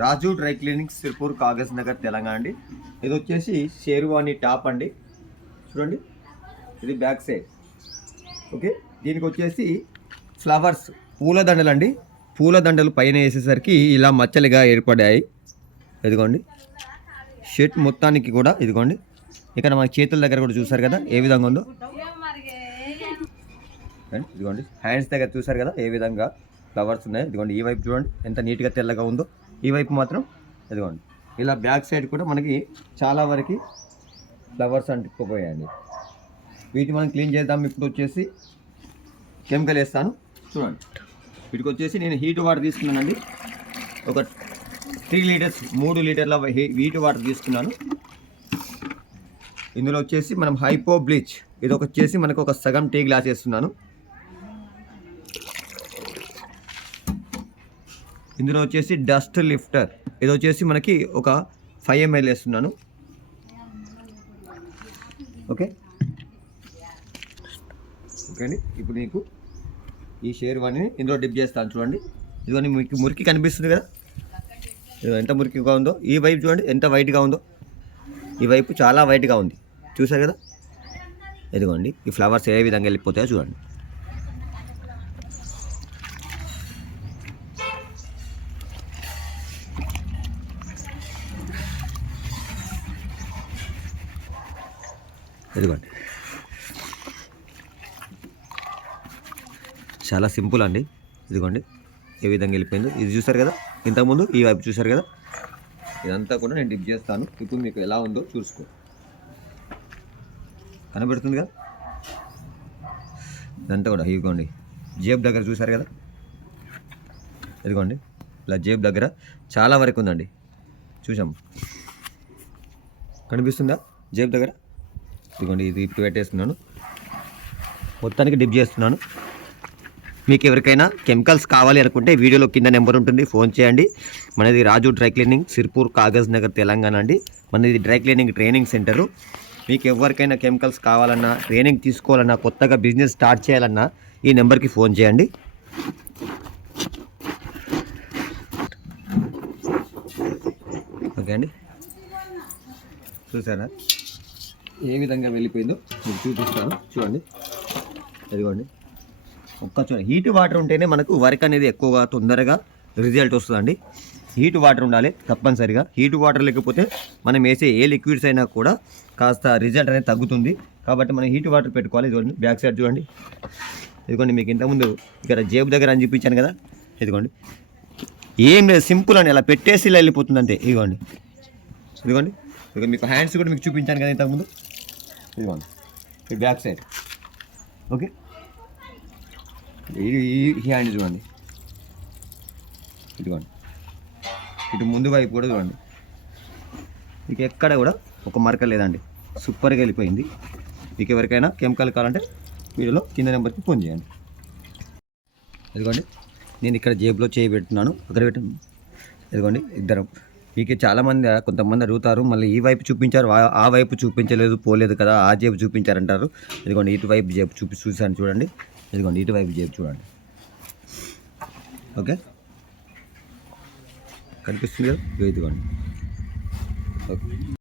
రాజు dry cleaning Sirpur Kagaz Nagar Telangana అండి. ఇది వచ్చేసి షేర్వాణి టాప్ అండి. చూడండి ఇది బ్యాక్ సైడ్. ఓకే దీనికి వచ్చేసి ఫ్లవర్స్ పూలదండలు అండి పూలదండలు పైన వేసేసరికి ఇలా మచ్చలుగా ఏర్పడాయి. ఇదిగోండి షర్ట్ మొత్తానికి కూడా ఇదిగోండి. ఇక్కడ మన చేతుల దగ్గర కూడా చూసారు కదా ఏ విధంగా ఉందో? ఇదిగోండి హ్యాండ్స్ దగ్గర చూసారు కదా ఏ విధంగా ఫ్లవర్స్ ఉన్నాయి. ఇదిగోండి ఈ వైపు చూడండి ఎంత నీట్గా తెల్లగా ఉందో. ఈ వైపు మాత్రం ఇదిగోండి. ఇలా బ్యాక్ సైడ్ కూడా మనకి చాలా వరకు ఫ్లవర్స్ అంటుకుపోయాయండి. వీటిని మనం క్లీన్ చేద్దాం. ఇప్పుడు వచ్చేసి కెమికల్ వేస్తాను. చూడండి. వీటికి వచ్చేసి నేను హీట్ వాటర్ తీసుకున్నానండి. ఒక త్రీ లీటర్స్ మూడు లీటర్ల హీట్ వాటర్ తీసుకున్నాను. ఇందులో వచ్చేసి మనం హైపో బ్లీచ్ ఇది ఒక వచ్చేసి మనకు ఒక సగం టీ గ్లాస్ వేస్తున్నాను. ఇందులో వచ్చేసి డస్ట్ లిఫ్టర్. ఇది వచ్చేసి మనకి ఒక ఫైవ్ ఎంఎల్ వేస్తున్నాను. ఓకే? ఓకే అండి. ఇప్పుడు నీకు ఈ షేర్వాణిని ఇందులో డిప్ చేస్తాను చూడండి. ఇదిగోని మీకు మురికి కనిపిస్తుంది కదా? ఇది ఎంత మురికిగా ఉందో. ఈ వైపు చూడండి ఎంత వైట్గా ఉందో. ఈ వైపు చాలా వైట్గా ఉంది. చూసారు కదా? ఇదిగోండి ఈ ఫ్లవర్స్ ఏ విధంగా వెళ్ళిపోతాయో చూడండి. ఇదిగోండి. చాలా సింపుల్ అండి. ఇదిగోండి. ఏ విధంగా వెళ్ళిపోయిందో. ఇది చూసారు కదా? ఇంతకుముందు ఈ వైపు చూసారు కదా? ఇదంతా కూడా నేను డిప్ చేస్తాను. ఇప్పుడు మీకు ఎలా ఉందో చూసుకో. కనబడుతుంది కదా? ఇదంతా కూడా ఇదిగోండి. జేబ్ దగ్గర చూసారు కదా? ఇదిగోండి. ఇలా జేబ్ దగ్గర చాలా వరకు ఉందండి. చూసాము కనిపిస్తుందా? జేబ్ దగ్గర? ఇదిగోండి ఇది ఇప్పుడు పెట్టేస్తున్నాను. మొత్తానికి డిప్ చేస్తున్నాను. మీకు ఎవరికైనా కెమికల్స్ కావాలి అనుకుంటే వీడియోలో కింద నెంబర్ ఉంటుంది ఫోన్ చేయండి. మనది రాజు డ్రై క్లీనింగ్ సిర్పూర్ కాగజ్ నగర్ తెలంగాణ అండి. మనది డ్రై క్లీనింగ్ ట్రైనింగ్ సెంటరు. మీకు ఎవరికైనా కెమికల్స్ కావాలన్నా ట్రైనింగ్ తీసుకోవాలన్నా కొత్తగా బిజినెస్ స్టార్ట్ చేయాలన్నా ఈ నెంబర్కి ఫోన్ చేయండి. ఓకే అండి. చూసారా? ఏ విధంగా వెళ్ళిపోయిందో మీకు చూపిస్తాను. చూడండి. ఇదిగోండి. ఒక్క చూడండి హీట్ వాటర్ ఉంటేనే మనకు వర్క్ అనేది ఎక్కువగా తొందరగా రిజల్ట్ వస్తుందండి. హీట్ వాటర్ ఉండాలి తప్పనిసరిగా. హీట్ వాటర్ లేకపోతే మనం వేసే ఏ లిక్విడ్స్ అయినా కూడా కాస్త రిజల్ట్ అనేది తగ్గుతుంది. కాబట్టి మనం హీట్ వాటర్ పెట్టుకోవాలి. ఇదిగోండి. బ్యాక్ సైడ్ చూడండి. ఇదిగోండి మీకు ఇంతకుముందు ఇక్కడ జేబు దగ్గర అని చూపించాను కదా. ఇదిగోండి. ఏం లేదు సింపుల్ అండి అలా పెట్టేసి ఇలా వెళ్ళిపోతుంది అంతే ఇదిగోండి. ఇదిగోండి. ఇక మీకు హ్యాండ్స్ కూడా మీకు చూపించాను కదా ఇంతకుముందు. ఇదిగోండి. ఇది బ్యాక్ సైడ్. ఓకే. ఇది ఈ- హ్యాండ్ చూడండి. ఇదిగోండి. ఇటు ముందు వైపు కూడా చూడండి. ఇక ఎక్కడ కూడా ఒక మరక లేదండి. సూపర్గా వెళ్ళిపోయింది. మీకు ఎవరికైనా కెమికల్ కావాలంటే వీడియోలో కింద నెంబర్కి ఫోన్ చేయండి. ఇదిగోండి. నేను ఇక్కడ జేబులో చేయి పెడుతున్నాను. అక్కడ పెట్టు ఇదిగోండి. ఇద్దరం. ఇక చాలామంది కొంతమంది అడుగుతారు మళ్ళీ ఈ వైపు చూపించారు ఆ- వైపు చూపించలేదు పోలేదు కదా ఆ జేబు చూపించారంటారు. ఇదిగోండి ఇటు వైపు జేబు చూపి చూసాను చూడండి. ఇదిగోండి ఇటు వైపు జేబు చూడండి. ఓకే? కనిపిస్తుంది కదా? ఇదిగోండి. ఓకే.